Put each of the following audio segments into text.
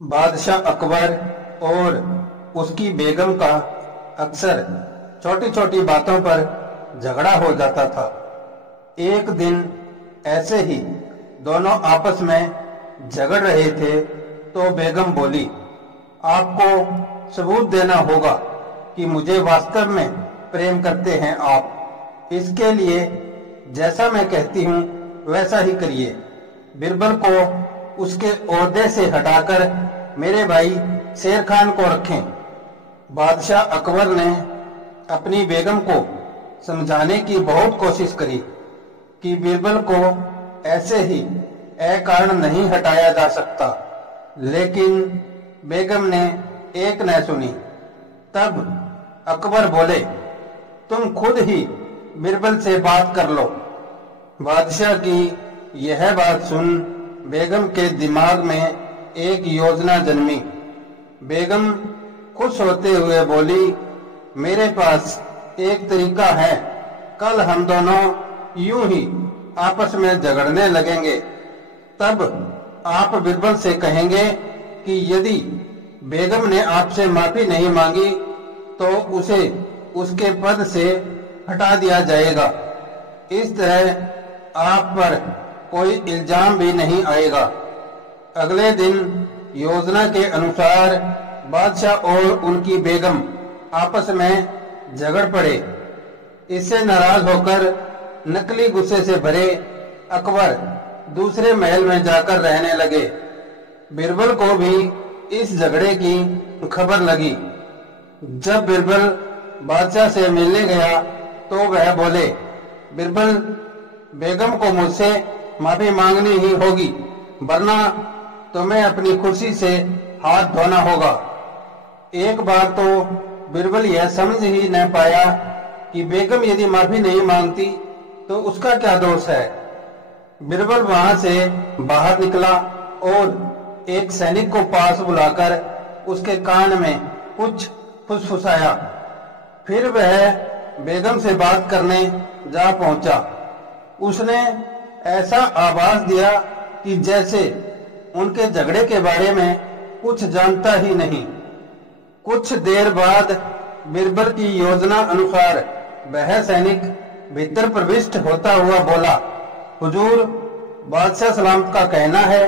बादशाह अकबर और उसकी बेगम का अक्सर छोटी छोटी बातों पर झगड़ा हो जाता था। एक दिन ऐसे ही दोनों आपस में झगड़ रहे थे तो बेगम बोली, आपको सबूत देना होगा कि मुझे वास्तव में प्रेम करते हैं आप। इसके लिए जैसा मैं कहती हूँ वैसा ही करिए। बिरबल को उसके ओहदे से हटाकर मेरे भाई शेर खान को रखें। बादशाह अकबर ने अपनी बेगम को समझाने की बहुत कोशिश करी कि बिरबल को ऐसे ही अकारण नहीं हटाया जा सकता, लेकिन बेगम ने एक न सुनी। तब अकबर बोले, तुम खुद ही बिरबल से बात कर लो। बादशाह की यह बात सुन बेगम के दिमाग में एक योजना जन्मी। बेगम खुश होते हुए बोली, मेरे पास एक तरीका है। कल हम दोनों यूं ही आपस में झगड़ने लगेंगे। तब आप बिरबल से कहेंगे कि यदि बेगम ने आपसे माफी नहीं मांगी तो उसे उसके पद से हटा दिया जाएगा। इस तरह आप पर कोई इल्जाम भी नहीं आएगा। अगले दिन योजना के अनुसार बादशाह और उनकी बेगम आपस में झगड़ पड़े। इससे नाराज होकर नकली गुस्से से भरे अकबर दूसरे महल में जाकर रहने लगे। बिरबल को भी इस झगड़े की खबर लगी। जब बिरबल बादशाह से मिलने गया तो वह बोले, बिरबल, बेगम को मुझसे माफी मांगनी ही होगी, वरना तुम्हें अपनी कुर्सी से हाथ धोना होगा। एक बार तो बिरबल यह समझ ही न पाया कि बेगम यदि माफी नहीं मांगती तो उसका क्या दोष है। बिरबल वहां से बाहर निकला और एक सैनिक को पास बुलाकर उसके कान में कुछ फुसफुसाया। फिर वह बेगम से बात करने जा पहुंचा। उसने ऐसा आवाज दिया कि जैसे उनके झगड़े के बारे में कुछ जानता ही नहीं। कुछ देर बाद बिरबल की योजना अनुसार वह सैनिक भीतर प्रविष्ट होता हुआ बोला, हुजूर, बादशाह सलामत का कहना है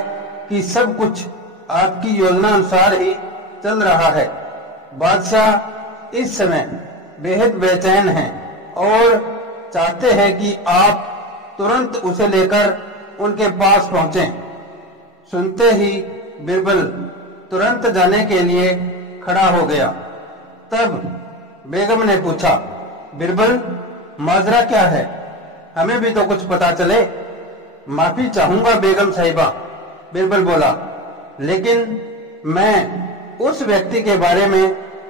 कि सब कुछ आपकी योजना अनुसार ही चल रहा है। बादशाह इस समय बेहद बेचैन हैं और चाहते हैं कि आप तुरंत उसे लेकर उनके पास पहुंचें। सुनते ही बिरबल तुरंत जाने के लिए खड़ा हो गया। तब बेगम ने पूछा, बिरबल, माजरा क्या है? हमें भी तो कुछ पता चले। माफी चाहूंगा बेगम साहिबा, बिरबल बोला, लेकिन मैं उस व्यक्ति के बारे में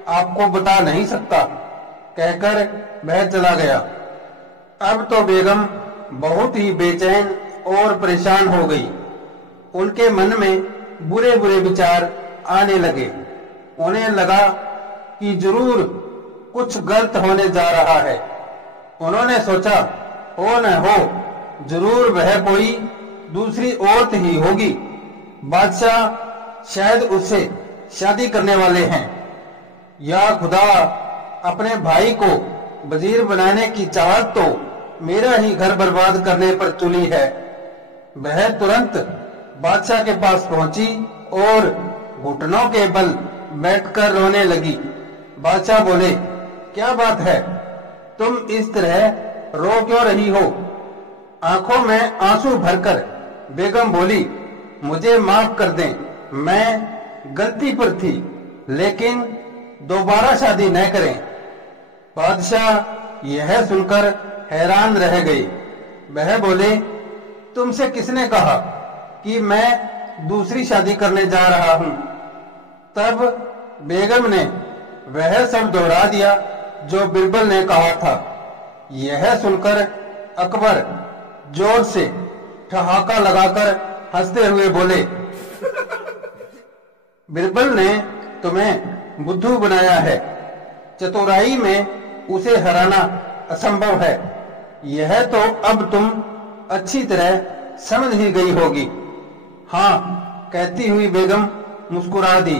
आपको बता नहीं सकता, कहकर वह चला गया। अब तो बेगम बहुत ही बेचैन और परेशान हो गई। उनके मन में बुरे बुरे विचार आने लगे। उन्हें लगा कि जरूर कुछ गलत होने जा रहा है। उन्होंने सोचा, हो न हो जरूर वह कोई दूसरी औरत ही होगी। बादशाह शायद उससे शादी करने वाले हैं। या खुदा, अपने भाई को वजीर बनाने की चाहत तो मेरा ही घर बर्बाद करने पर तुली है। वह तुरंत बादशाह के पास पहुंची और घुटनों के बल बैठकर रोने लगी। बादशाह बोले, क्या बात है, तुम इस तरह रो क्यों रही हो? आंखों में आंसू भरकर बेगम बोली, मुझे माफ कर दें, मैं गलती पर थी, लेकिन दोबारा शादी न करें। बादशाह यह सुनकर हैरान रह गए। वह बोले, तुमसे किसने कहा कि मैं दूसरी शादी करने जा रहा हूं? तब बेगम ने वह सब दोहरा दिया जो बिरबल ने कहा था। यह सुनकर अकबर जोर से ठहाका लगाकर हंसते हुए बोले, बिरबल ने तुम्हें बुद्धू बनाया है। चतुराई में उसे हराना असंभव है। यह तो अब तुम अच्छी तरह समझ ही गई होगी। हाँ, कहती हुई बेगम मुस्कुरा दी